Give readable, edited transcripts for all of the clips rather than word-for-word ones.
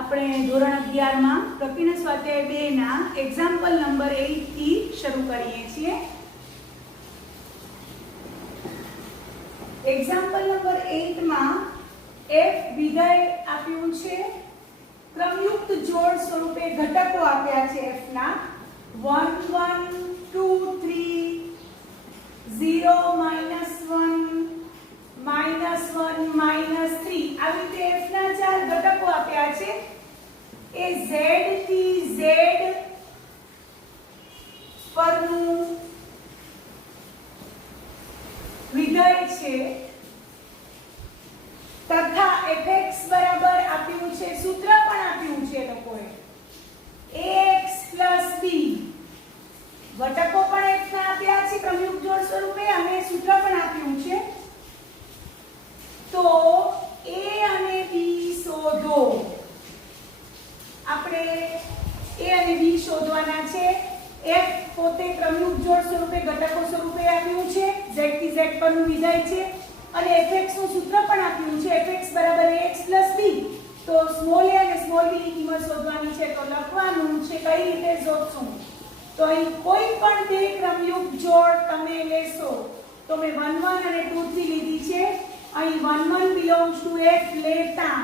આપણે ધોરણ 11 માં પ્રકૃતિ સ્વાધ્યાય 2 ના એક્ઝામ્પલ નંબર 8 થી શરૂ કરીએ છીએ। એક્ઝામ્પલ નંબર 8 માં f વિધેય આપ્યું છે, ક્રમયુક્ત જોડ સ્વરૂપે ઘટકો આપ્યા છે f ના 1 1 2 3 0 -1 -1 -3 આવી રીતે f ના ચાર ઘટકો આપ્યા છે। એ z થી z પરનું વિધેય છે તથા fx બરાબર આપ્યું છે, સૂત્ર પણ આપ્યું છે લોકોએ ax b, ઘટકો પણ f ના આપ્યા છે ક્રમયુક્ત જોડ સ્વરૂપે અને સૂત્ર પણ આપ્યું છે। તો a અને b શોધો। આપણે a અને b શોધવાના છે। f પોતે ક્રમયુક્ત જોડ સ્વરૂપે ઘટકો સ્વરૂપે આપ્યું છે, z થી z પરનું વિધેય છે અને fx નું સૂત્ર પણ આપ્યું છે fx બરાબર ax b। તો સ્મોલ a અને સ્મોલ b ની કિંમત શોધવાની છે, તો લખવાનું છે કઈ રીતે શોધશું। તો અહીં કોઈ પણ બે ક્રમયુક્ત જોડ તમે લેશો, તો મેં 1 1 અને 2 3 લીધી છે। અહીં 1 1 belongs to f લેતા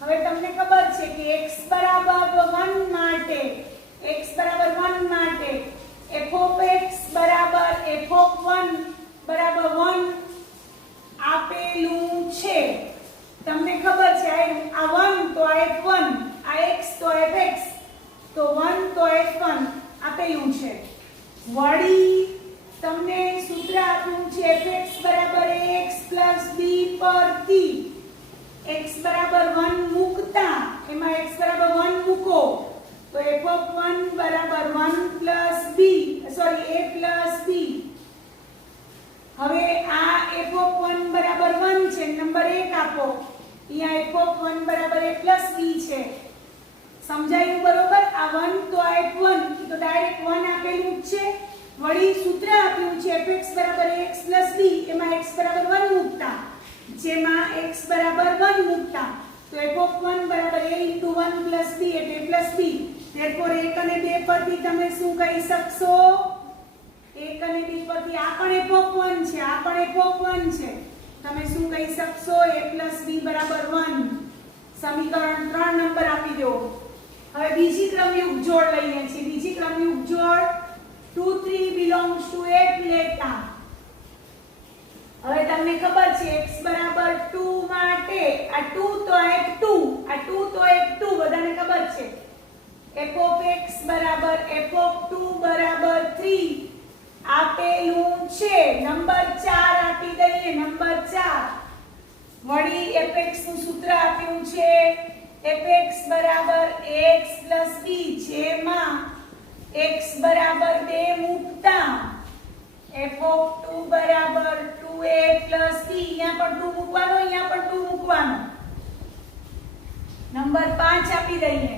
હવે તમને ખબર છે કે x બરાબર 1 માટે f of x બરાબર f of 1 બરાબર 1 આપેલું છે। તમને ખબર છે આ 1 તો આ f1, આ x તો fx, તો 1 તો f1 આપેલું છે। વળી તમને સૂત્ર આપ્યું છે fx બરાબર ax b પરથી x બરાબર 1 મૂકતા, એમાં x બરાબર 1 મૂકો તો f of 1 બરાબર 1 plus b, sorry a plus b। હવે આ f of 1 બરાબર 1 છે, નંબર 1 આપો, અહીંયા f of 1 બરાબર a plus b છે। સમજાયું બરોબર? આ 1 તો આ f1 તો ડાયરેક્ટ 1 આપેલું જ છે। વળી સૂત્ર આપ્યું છે fx બરાબર ax b, એમાં x બરાબર 1 મૂકતા, જેમાં x બરાબર 1 મૂકતા તો f of 1 બરાબર a into 1 plus b એટલે a plus b। therefore 1 અને 2 પરથી તમે શું કહી શકશો? 1 અને 2 પરથી આ પણ f of 1 છે, આ પણ f of 1 છે, તમે શું કહી શકશો? a plus b બરાબર 1। સમીકરણ 3 નંબર આપી દો। હવે બીજી ક્રમયુક્ત જોડ લઈએ છીએ। બીજી ક્રમયુક્ત જોડ 2 3 belongs to f લેતા હવે તમને ખબર છે x બરાબર 2 માટે આ 2 તો આ f2, આ 2 તો f2 બધાને ખબર છે। f of x બરાબર f of 2 બરાબર 3 આપેલું છે। નંબર 4 આપી દઈએ, નંબર 4। વળી fx નું સૂત્ર આપ્યું છે fx બરાબર ax b, જેમાં x બરાબર 2 મૂકતા f of 2 બરાબર 2a plus b, અહીંયા પણ 2 મૂકવાનો, અહીંયા પણ 2 મૂકવાનો। નંબર 5 આપી દઈએ।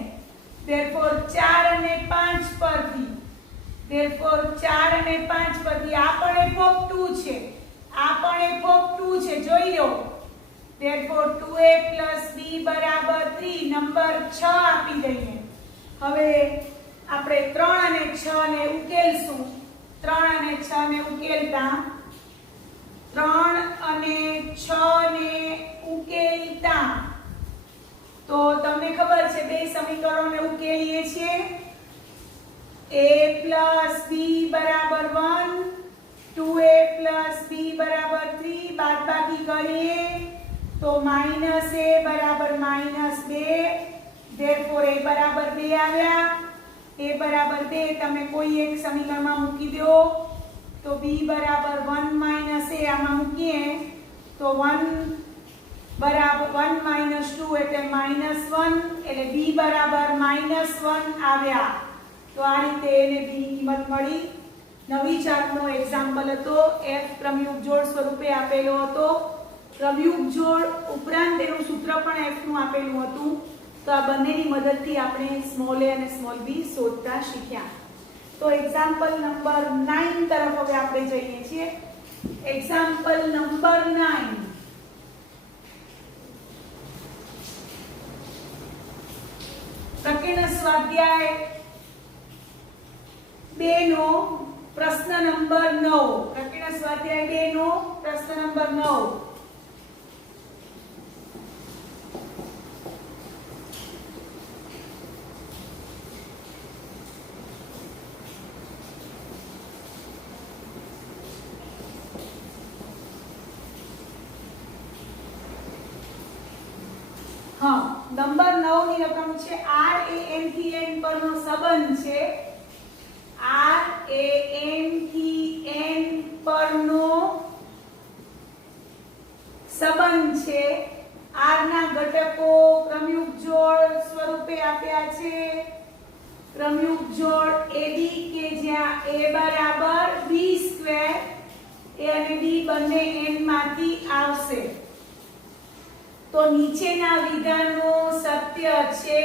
therefore 4 અને 5 પરથી, therefore 4 અને 5 પરથી આ પણ f of 2 છે, આ પણ f of 2 છે, જોઈ લો। therefore 2a plus b બરાબર 3, નંબર 6 આપી દઈએ। હવે આપણે 3 અને 6 ને ઉકેલશું। 3 અને 6 ને ઉકેલતા 3 અને 6 ને ઉકેલતા તો તમને ખબર છે બે સમીકરણોને ઉકેલીએ છીએ। a plus b બરાબર 1, 2a plus b બરાબર 3, બાદબાકી કરીએ તો માઈનસ a બરાબર માઈનસ 2, therefore a બરાબર 2 આવ્યા। a બરાબર 2 તમે કોઈ એક સમીકરણમાં મૂકી દો તો b બરાબર 1 minus a આમાં મૂકીએ તો 1 બરાબર 1 minus 2 એટલે minus 1 એટલે b બરાબર minus 1 આવ્યા। તો આ રીતે એને b ની કિંમત મળી। નવી જાતનો એક્ઝામ્પલ હતો, f ક્રમયુક્ત જોડ સ્વરૂપે આપેલો હતો। ક્રમયુક્ત જોડ ઉપરાંત એનું સૂત્ર પણ f નું આપેલું હતું। તો આ બંનેની મદદથી આપણે સ્મોલ a અને સ્મોલ b શોધતા શીખ્યા। તો એક્ઝામ્પલ નંબર 9 તરફ હવે આપણે જઈએ છીએ। એક્ઝામ્પલ નંબર 9 સ્વાધ્યાય 2 નો પ્રશ્ન નંબર 9 પ્રકરણ સ્વાધ્યાય 2 નો પ્રશ્ન નંબર 9 નંબર 9 ની રકમ છે r a n થી n પરનો સંબંધ છે r a n થી n પરનો સંબંધ છે r ના ઘટકો ક્રમયુગ જોડ સ્વરૂપે આપ્યા છે ક્રમયુગ જોડ ab કે જ્યાં a બરાબર b સ્ક્વેર a અને b બંને n માંથી આવશે તો નીચેના વિધાનો સત્ય છે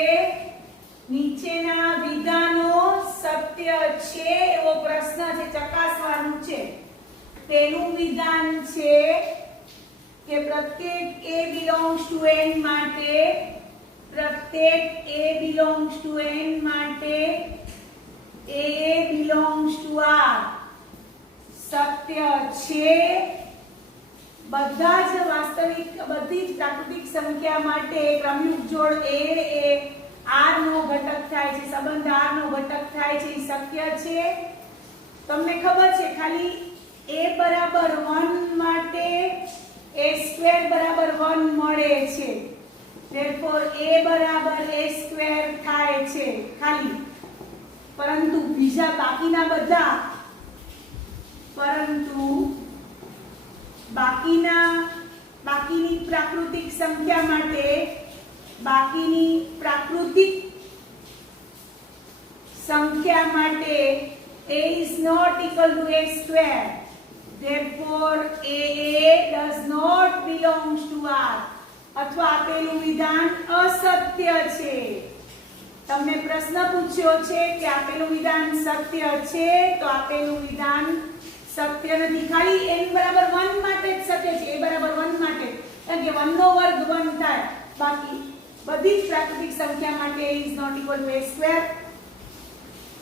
નીચેના વિધાનો સત્ય છે એવો પ્રશ્ન છે ચકાસવાનું છે તેનું વિધાન છે કે પ્રત્યેક a belongs to n માટે પ્રત્યેક a belongs to n માટે a belongs to r સત્ય છે બધા જ વાસ્તવિક બધી જ પ્રાકૃતિક સંખ્યા માટે ક્રમયુગ જોડ a એ r નો ઘટક થાય છે સંબંધ r નો ઘટક થાય છે એ શક્ય છે તમને ખબર છે ખાલી a બરાબર 1 માટે a સ્ક્વેર બરાબર 1 મળે છે therefore a બરાબર a સ્ક્વેર થાય છે ખાલી પરંતુ બીજા બાકીના બધા બાકીની પ્રાકૃતિક સંખ્યા માટે બાકીની પ્રાકૃતિક સંખ્યા માટે a is not equal to a square therefore a does not belongs to r અથવા આપેલું વિધાન અસત્ય છે તમને પ્રશ્ન પૂછ્યો છે કે આપેલું વિધાન સત્ય છે તો આપેલું વિધાન સત્ય નથી ખાલી n બરાબર 1 માટે જ સત્ય છે a બરાબર 1 માટે કારણ કે 1 નો વર્ગ 1 થાય બાકી બધી જ પ્રાકૃતિક સંખ્યા માટે a is not equal to a square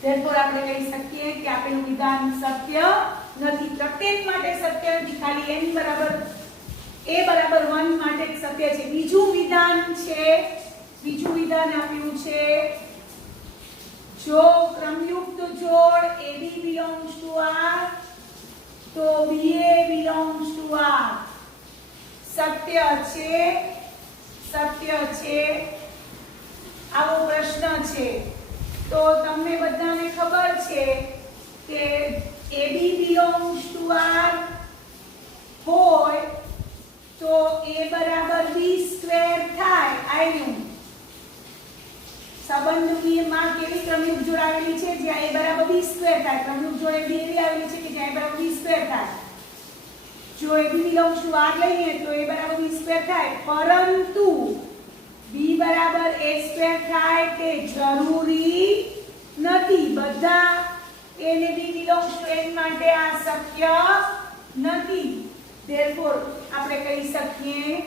therefore આપણે કહી શકીએ કે આપેલું વિધાન સત્ય નથી પ્રત્યેક માટે સત્ય નથી ખાલી n બરાબર a બરાબર 1 માટે જ સત્ય છે બીજું વિધાન આપ્યું છે જો ક્રમયુક્ત જોડ ab belongs to r તો ba belongs to r સત્ય છે આવો પ્રશ્ન છે તો તમને બધાને ખબર છે કે ab belongs to r હોય તો a બરાબર b સ્ક્વેર થાય આવ્યું સંબંધમાં કેવી ક્રમયુગ જોડ આવેલી છે જ્યાં a બરાબર b સ્ક્વેર થાય ક્રમયુગ જોડ એવી આવેલી છે કે જ્યાં a બરાબર b સ્ક્વેર થાય જો ab belongs to r લઈએ તો a બરાબર b સ્ક્વેર થાય પરંતુ b બરાબર a સ્ક્વેર થાય તે જરૂરી નથી બધા a ને b belongs to n માટે આ શક્ય નથી therefore આપણે કહી શકીએ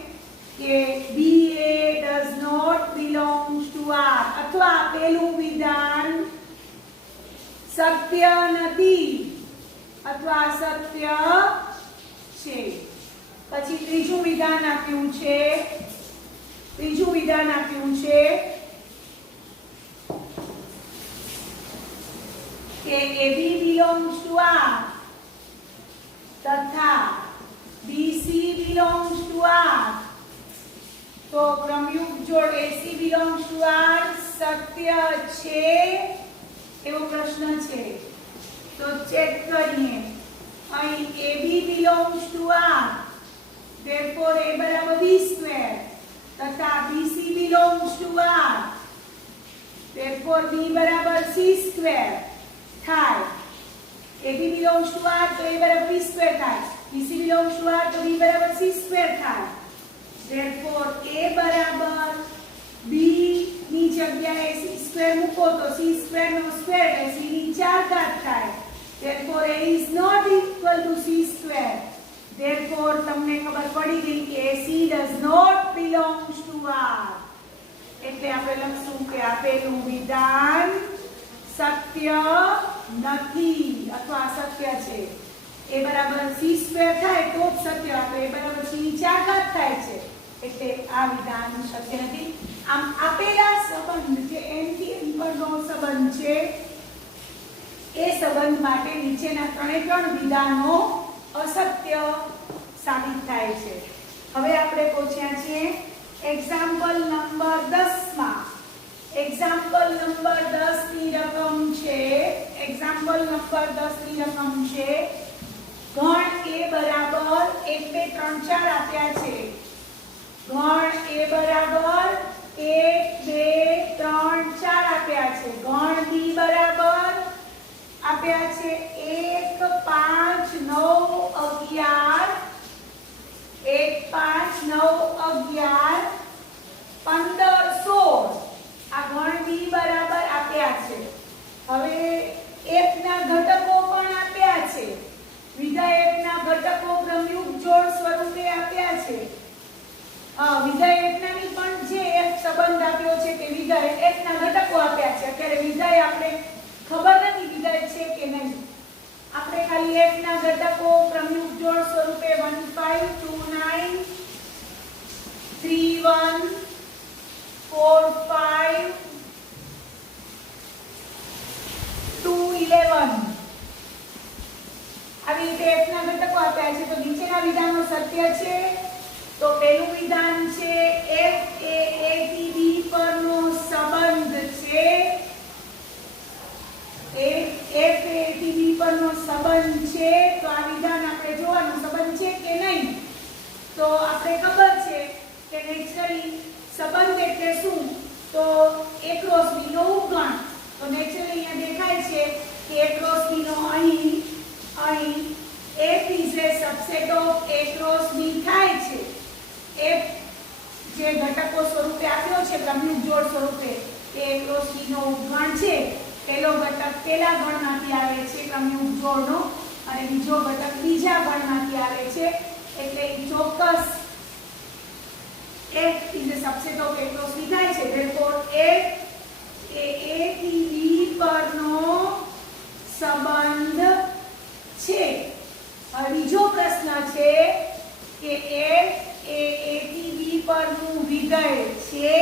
કે ba does not belongs to r અથવા આપેલું વિધાન સત્ય નથી અથવા અસત્ય છે પછી ત્રીજું વિધાન આપ્યું છે કે ab belongs to r તથા bc belongs to r તો ક્રમયુગ જોડ ac belongs to r સત્ય છે એવો પ્રશ્ન છે તો ચેક કરીએ અહીં ab belongs to r therefore a બરાબર b સ્ક્વેર તથા bc belongs to r therefore b બરાબર c સ્ક્વેર થાય ab belongs to r તો a બરાબર b સ્ક્વેર થાય bc belongs to r તો b બરાબર c સ્ક્વેર થાય therefore a બરાબર b ની જગ્યાએ c સ્ક્વેર મૂકો તો c સ્ક્વેર નો સ્ક્વેર એટલે c ની 4 ઘાત થાય therefore a is not equal to c square therefore તમને ખબર પડી ગઈ કે c does not belongs to r એટલે આપણે લખશું કે આ આપેલું વિધાન સત્ય નથી અથવા અસત્ય છે. a બરાબર c² થાય તો જ સત્ય આપે. a બરાબર c ની 4 ઘાત થાય છે એટલે આ વિધાન સત્ય નથી. આમ આપેલા સંબંધ જે n થી n પરનો સંબંધ છે એ સંબંધ માટે નીચેના ત્રણ વિધાનો અસત્ય સાબિત થાય છે. હવે આપણે પહોંચ્યા છીએ એક્ઝામ્પલ નંબર 10 માં. એક્ઝામ્પલ નંબર 10 ની રકમ છે ઘણ a બરાબર 1 2 3 4 આપ્યા છે. ઘણ a બરાબર 1 2 3 4 આપ્યા છે. ઘણ b બરાબર આપ્યા છે 1 5 9 11 1 5 9 11 15 16 આ ઘણ b બરાબર આપ્યા છે. હવે f ના ઘટકો પણ આપ્યા છે. વિધાય f ના ઘટકો ક્રમયુક્ત જોડ સ્વરૂપે આપ્યા છે. વિધાય f ના ની પણ જે f સંબંધ આપ્યો છે કે વિધાય f ના ઘટકો આપ્યા છે. અત્યારે વિધાય આપણે ખબર નથી વિધાય છે કે નહીં. આપણે ખાલી f ના ઘટકો ક્રમયુક્ત જોડ સ્વરૂપે 1 5 2 9 3 1 4 5 2 11 આવી રીતે f ના ઘટકો આપ્યા છે. તો નીચેના વિધાનો સત્ય છે. તો પહેલું વિધાન છે f એ a થી b પરનો સંબંધ છે. f એ a થી b પરનો સંબંધ છે. તો આ વિધાન આપણે જોવાનું સંબંધ છે કે નહીં. તો આપણે ખબર છે કે નેચરલી સંબંધ એટલે શું? તો a ક્રોસ b નો ઉપગણ. તો નેચરલી અહીંયા દેખાય છે કે a ક્રોસ b નો અહીં f is a subset of a cross b થાય છે. f જે ઘટકો સ્વરૂપે આપ્યો છે ક્રમયુક્ત જોડ સ્વરૂપે એ a cross b નો ઉપગણ છે. પહેલો ઘટક પહેલા ગણમાંથી આવે છે ક્રમયુક્ત જોડનો અને બીજો ઘટક બીજા ગણમાંથી આવે છે. એટલે ચોક્કસ f is a subset of a cross b થાય છે. therefore f એ a થી b પરનો સંબંધ છે. હવે બીજો પ્રશ્ન છે કે f એ a થી b પરનું વિધેય છે.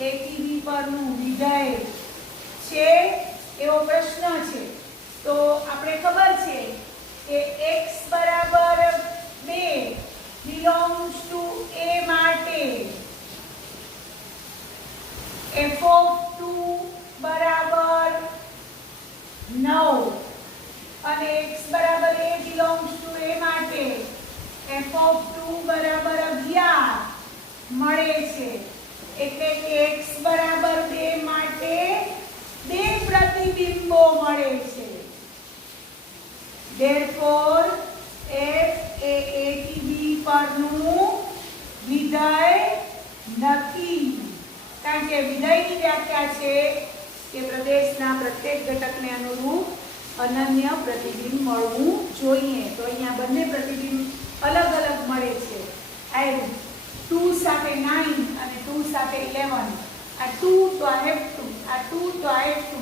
a થી b પરનું વિધેય છે એવો પ્રશ્ન છે. તો આપણે ખબર છે કે x બરાબર 2 belongs to a માટે f(2) બરાબર 9 અને x બરાબર a belongs to a માટે f(2) બરાબર 11 મળે છે. એટલે કે x બરાબર 2 માટે બે પ્રતિબિંબો મળે છે. therefore f એ a થી b પરનું વિધેય નથી. કારણ કે વિધેયની વ્યાખ્યા છે કે પ્રદેશના પ્રત્યેક ઘટકને અનુરૂપ અનન્ય પ્રતિબિંબ મળવું જોઈએ. તો અહીંયા બંને પ્રતિબિંબ અલગ અલગ મળે છે. આ 2 સાથે 9 અને 2 સાથે 11. આ 2 તો આ f2, આ 2 તો આ f2.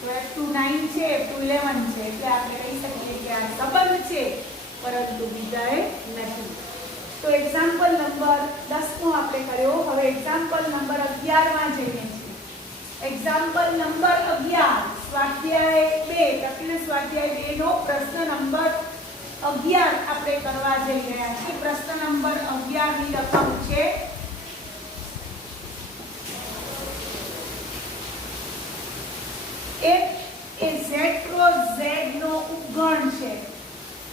તો f2 9 છે, f2 11 છે. એટલે આપણે કહી શકીએ કે આ સંબંધ છે પરંતુ વિધેય નથી. તો એક્ઝામ્પલ નંબર 10 નો આપણે કર્યો. હવે એક્ઝામ્પલ નંબર 11 માં જઈએ છીએ. એક્ઝામ્પલ નંબર 11 સ્વાધ્યાય 2 તકનીક સ્વાધ્યાય 2 નો પ્રશ્ન નંબર 11 આપણે કરવા જઈ રહ્યા છીએ. પ્રશ્ન નંબર 11 ની રકમ છે f એ z ક્રોસ z નો ઉપગણ છે.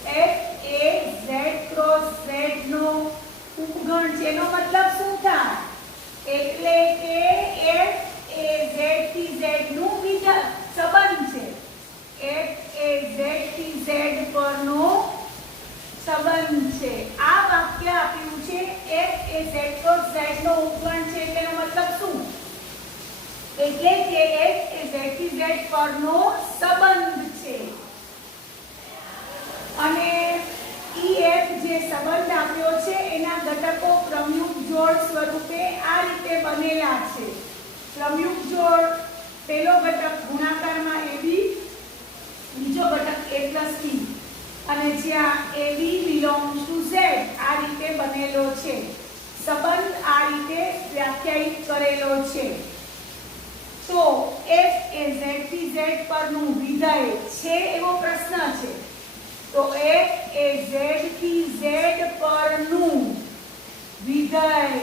f એ z ક્રોસ z નો ઉપગણ છે. એનો મતલબ શું થાય? એટલે કે f એ z થી z નું વિધેય સંબંધ છે. f એ z થી z પરનો સંબંધ છે. આ વાક્ય આપ્યું છે f એ z ક્રોસ z નો ઉપગણ છે. તેનો મતલબ શું? એટલે કે f એ z થી z પરનો સંબંધ છે. અને ef જે સંબંધ આપ્યો છે એના ઘટકો ક્રમયુક્ત જોડ સ્વરૂપે આ રીતે બનેલા છે. પ્રમુખ જોડ પહેલો ઘટક ગુણાકારમાં AB, બીજો ઘટક A plus B અને જ્યાં AB belongs to Z આ રીતે બનેલો છે. સંબંધ આ રીતે વ્યાખ્યાયિત કરેલો છે. તો f એ Z થી Z પરનું વિધેય છે એવો પ્રશ્ન છે. તો f એ Z થી Z પરનું વિધેય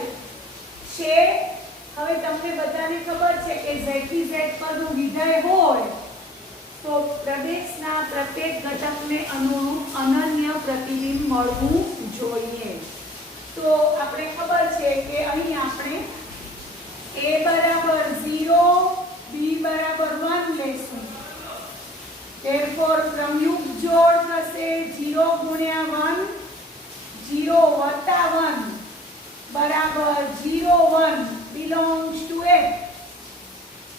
છે. હવે તમને બધાને ખબર છે કે Z થી Z પરનું વિધેય હોય તો પ્રદેશના પ્રત્યેક ઘટકને અનુરૂપ અનન્ય પ્રતિબિંબ મળવું જોઈએ. તો આપણે ખબર છે કે અહીં આપણે a બરાબર 0 b બરાબર 1 લેશું. therefore પ્રમુખ જોડ થશે 0 ગુણ્યા 1 0 વત્તા 1 બરાબર 0 1 belongs to f.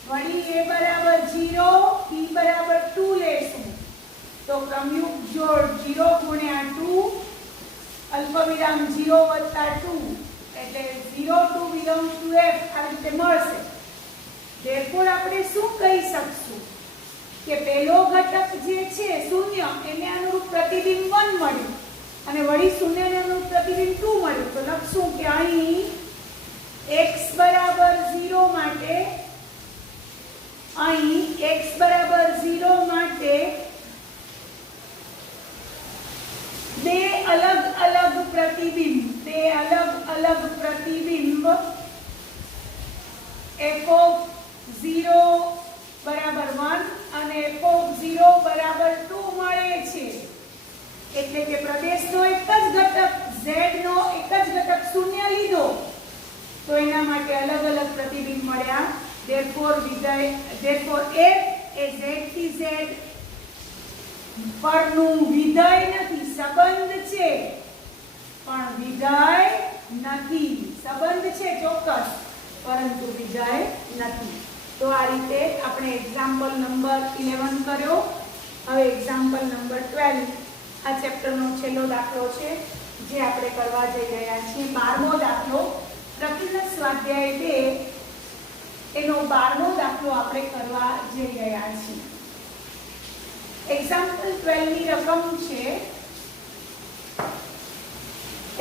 વળી a બરાબર 0 b બરાબર 2 લેશું. તો પ્રમુખ જોડ 0 ગુણ્યા 2 અલ્પવિરામ 0 વત્તા 2 એટલે 0 2 belongs to f આ રીતે મળશે. therefore આપણે શું કહી શકશું કે પહેલો ઘટક જે છે શૂન્ય એને અનુરૂપ પ્રતિબિંબ 1 મળ્યું અને વળી શૂન્યને અનુરૂપ પ્રતિબિંબ 2 મળ્યું. તો લખશું કે અહીં x બરાબર 0 માટે અહીં x બરાબર 0 માટે બે અલગ અલગ પ્રતિબિંબ f0 બરાબર 1 અને f0 બરાબર 2 મળે છે. એટલે કે પ્રદેશનો એક જ ઘટક z નો એક જ ઘટક શૂન્ય લીધો તો એના માટે અલગ અલગ પ્રતિબિંબ મળ્યા. therefore f એ z થી z પરનું વિધેય નથી, સંબંધ છે પણ વિધેય નથી. સંબંધ છે ચોક્કસ પરંતુ વિધેય નથી. તો આ રીતે આપણે એક્ઝામ્પલ નંબર 11 કર્યો. હવે એક્ઝામ્પલ નંબર 12 આ ચેપ્ટરનો છેલ્લો દાખલો છે જે આપણે કરવા જઈ રહ્યા છીએ. 12મો દાખલો પ્રકૃતિ સ્વાધ્યાય 2 એનો 12મો દાખલો આપણે કરવા જઈ રહ્યા છીએ. એક્ઝામ્પલ 12 ની રકમ છે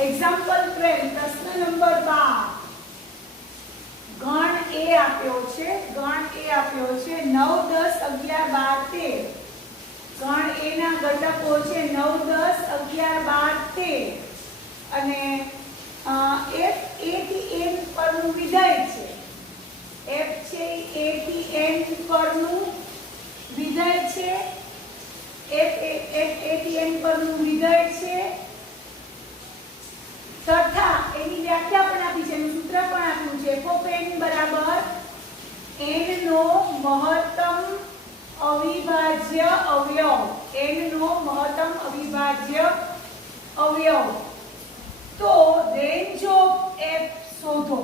એક્ઝામ્પલ 12 પ્રશ્ન નંબર 12. ગણ A આપ્યો છે 9 10 11 12 13. ગણ A ના ઘટકો છે 9 10 11 12 13 અને f a થી n પરનું વિધેય છે. f છે a થી n પરનું વિધેય છે. f a થી n પરનું વિધેય છે તથા એની વ્યાખ્યા પણ આપી છે, એનું સૂત્ર પણ આપ્યું છે. f of n બરાબર n નો મહત્તમ અવિભાજ્ય અવયવ. n નો મહત્તમ અવિભાજ્ય અવયવ. તો રેન્જ ઓફ f શોધો.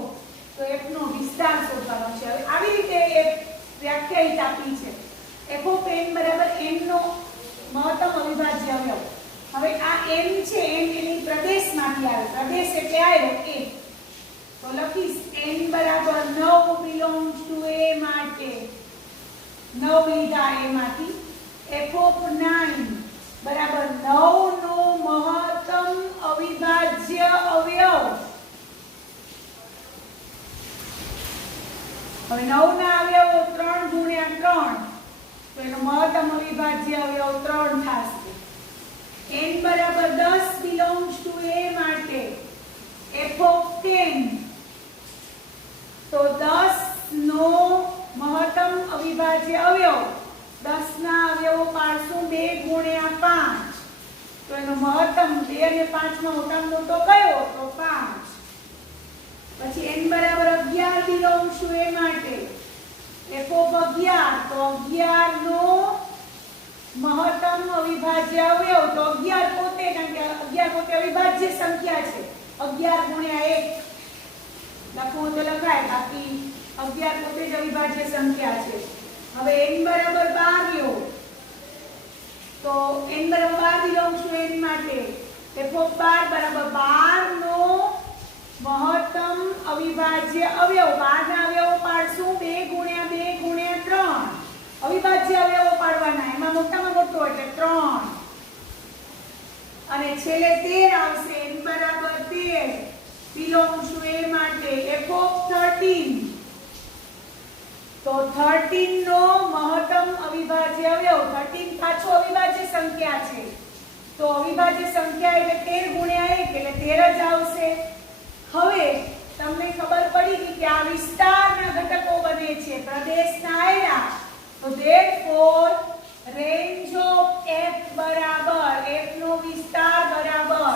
તો f નો વિસ્તાર શોધવાનો છે. હવે આવી રીતે f વ્યાખ્યાયિત આપી છે. f of n બરાબર n નો મહત્તમ અવિભાજ્ય અવયવ. હવે આ n છે n એની પ્રદેશમાંથી આવે. પ્રદેશ એટલે આવ્યો a. તો લખીશ n બરાબર 9 belongs to a માટે 9 લીધા a માંથી. f of 9 બરાબર 9 નો મહત્તમ અવિભાજ્ય અવયવ. હવે 9 ના અવયવો 3 ગુણ્યા 3 તો એનો મહત્તમ અવિભાજ્ય અવયવ 3 થશે. n બરાબર 10 belongs to a માટે f of 10 તો 10 નો મહત્તમ અવિભાજ્ય અવયવ 10 ના અવયવો પાડશું 2 ગુણ્યા 5 તો એનો મહત્તમ 2 અને 5 માં મોટામાં મોટો કયો તો 5. પછી n બરાબર 11 belongs to a માટે f of 11 તો 11 નો મહત્તમ અવિભાજ્ય અવયવ તો 11 પોતે, કારણ કે 11 પોતે અવિભાજ્ય સંખ્યા છે. 11 ગુણ્યા 1 લખવું તો લખાય, બાકી 11 પોતે જ અવિભાજ્ય સંખ્યા છે. હવે n બરાબર 12 લો તો n બરાબર 12 belongs to n માટે f of 12 બરાબર 12 નો મહત્તમ અવિભાજ્ય અવયવ. 12 ના અવયવો પાડશું 2 મોટામાં મોટો એટલે 3 અને છેલ્લે 13 આવશે n બરાબર 13 બિલોંગ ટુ a માટે f of 13 તો 13 નો મહત્તમ અવિભાજ્ય અવયવ 13 પાછો અવિભાજ્ય સંખ્યા છે તો અવિભાજ્ય સંખ્યા એટલે 13 ગુણ્યા 1 એટલે 13 જ આવશે હવે તમને ખબર પડી કે આ વિસ્તારના ઘટકો બને છે પ્રદેશના આયરા તો therefore range of f બરાબર f નો વિસ્તાર બરાબર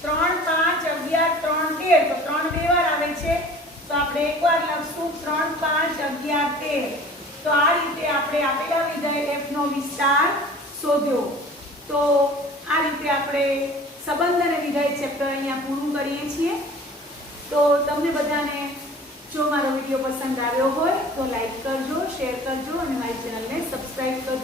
3 5 11 3 13 તો 3 બે વાર આવે છે તો આપણે એકવાર લખશું 3 5 11 13 તો આ રીતે આપણે આપેલા વિધેય f નો વિસ્તાર શોધ્યો તો આ રીતે આપણે સંબંધ અને વિધેય ચેપ્ટર અહીંયા પૂરું કરીએ છીએ તો તમને બધાને જો મારો વિડિયો પસંદ આવ્યો હોય તો લાઈક કરજો શેર કરજો અને મારી ચેનલને સબસ્ક્રાઇબ કરજો